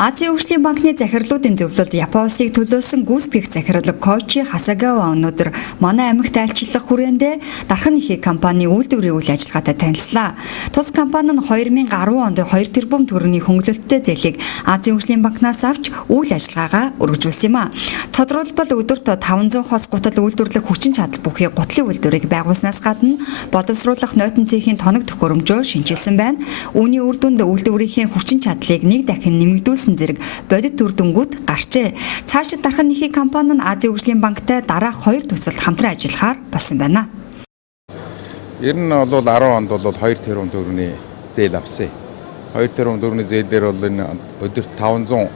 Азийн хөгжлийн банкны захирлуудын зөвлөлд Япон улсыг төлөөсөн гүйцэтгэх захирал Кочи Хасагава өнөөдөр манай амьгт айлчлах хүрээндээ дархан ихийг компани үйлдвэрийн үйл ажиллагаатай танилцлаа. Тус компани нь 2010 онд 2 тэрбум төгрөгийн хөнгөлөлттэй зээлийг Азийн хөгжлийн банкнаас авч үйл ажиллагаагаа өргөжүүлсэн юм а. Тодорхойлбол өдөрт 500 хос гутал үйлдвэрлэх хүчин чадал бүхий гутлын үйлдвэрийг байгуулснаас гадна боловсруулах нойтон цэхийн тоног төхөөрөмжөө шинжилсэн байна. Үүний үр дүнд үйлдвэрийн хүчин чадлыг нэг дахин нэмэгдүүлсэн зэрэг бодит үр дүнгууд гарчээ. Цаашид дархан ихийг компани нь Азийн хөгжлийн банктай дараах 2 төсөлд хамтран ажиллахаар болсон байна. Ер нь бол 10 онд бол 2 тэрбум төгрөгийн зээл авсан. 2 тэрбум төгрөгийн зээлээр бол энэ өдөрт 500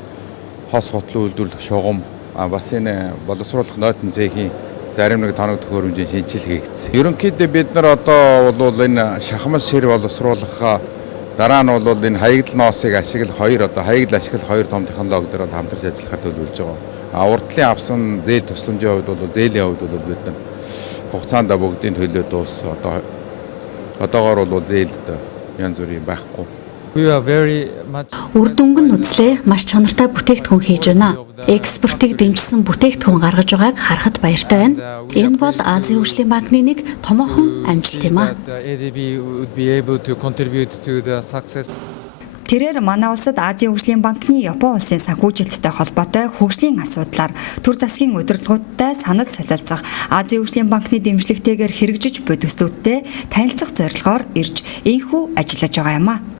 хос хотлон үйлдвэрлэх шугам бас энэ боловсруулах нойтон цэхийн зарим нэг тоног төхөөрөмжийн шинжилгээ хийгдсэн. Ерөнхийдөө бид нар одоо бол энэ шахмал шир боловсруулах дараа нь бол энэ хаягдл ноосыг ашиглах 2 одоо хаягдл ашиглах 2 том технологи дээр бол хамтарч ажиллахаар төлөвлөж байгаа. Урдлын авсан зээл тусламжийн хувьд бол зээлийн хувьд бол бид нар хугацаанд бүгдийн төлөө дуус одоогоор бол зээлд янз бүрийн байхгүй. Үр дүнг нь үзлээ маш чанартай бүтээгдэхүүн хийж байна. Экспортыг дэмжсэн бүтээгдэхүүн гаргаж байгааг харахад баяртай байна. Энэ бол Азийн хөгжлийн банкны нэг томоохон амжилт юм а. Тэрээр манай улсад Азийн хөгжлийн банкны Япон улсын санхүүжилттэй холбоотой хөгжлийн асуудлаар төр засгийн удирдлагуудтай санал солилцох Азийн хөгжлийн банкны дэмжлэгтэйгээр хэрэгжиж буй төслүүдтэй танилцах зорилгоор ирж энхүү ажиллаж байгаа юм а.